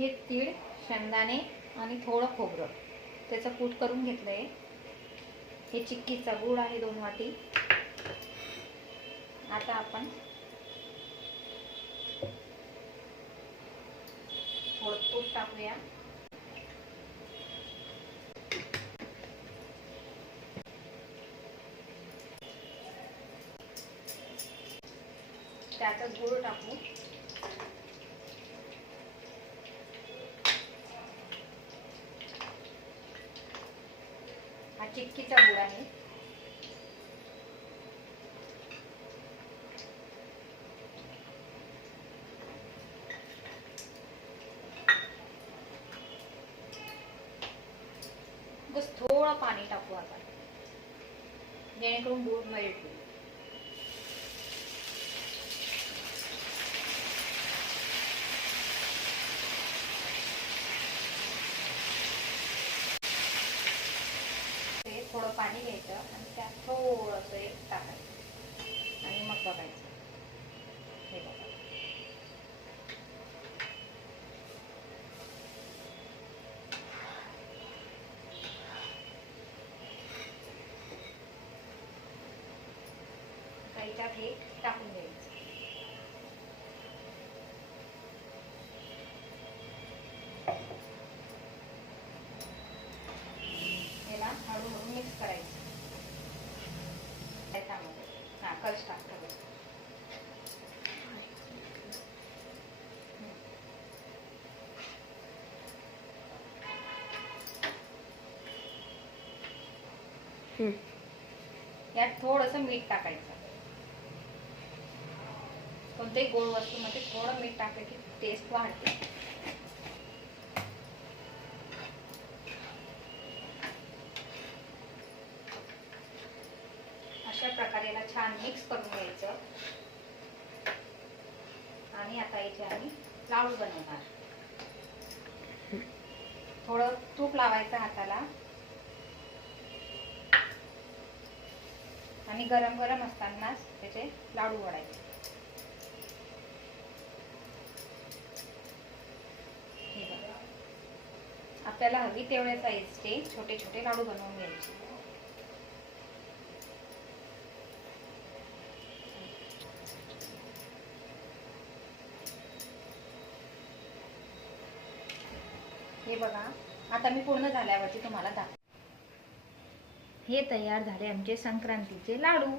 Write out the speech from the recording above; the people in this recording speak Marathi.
हे तीळ, शेंगदाणे आणि थोडं खोबरं त्याचं कूट करून घेतलंय. हे चिक्कीचा गूळ आहे 2 वाटी. आता आपण थोडं तूप टाकूया. त्यातच गूळ टाकू. हा चिक्कीचा गूळ आहे. बस थोडं पाणी टाकू आता, जेणेकरून दूध मेल्ट होईल. थोडं पाणी घ्यायचं आणि त्यात थोडंसं एक टाकायचं आणि मग बघायचं. हे बघा, त्याच्यात हे टाकून द्यायचं. याला हळूहळू मिक्स करायचं. त्याच्यामध्ये कच टाकतो. यात थोडंसं मीठ टाकायचं. कोणत्याही गोड वस्तूमध्ये थोडं मीठ टाकलं की टेस्ट वाढते. अशा प्रकारे याला छान मिक्स करून घ्यायचं. आणि आता याचे आम्ही लाडू बनवणार. थोडं तूप लावायचं हाताला आणि गरम गरम असतानाच त्याचे लाडू वडायचे. हे बघा, आपल्याला हवी तेवढ्या साईजचे छोटे छोटे लाडू बनवून घ्यायचे. हे बघा, आता मी पूर्ण झाल्यावरती तुम्हाला दाखवते. हे तयार झाले आमचे संक्रांतीचे लाडू.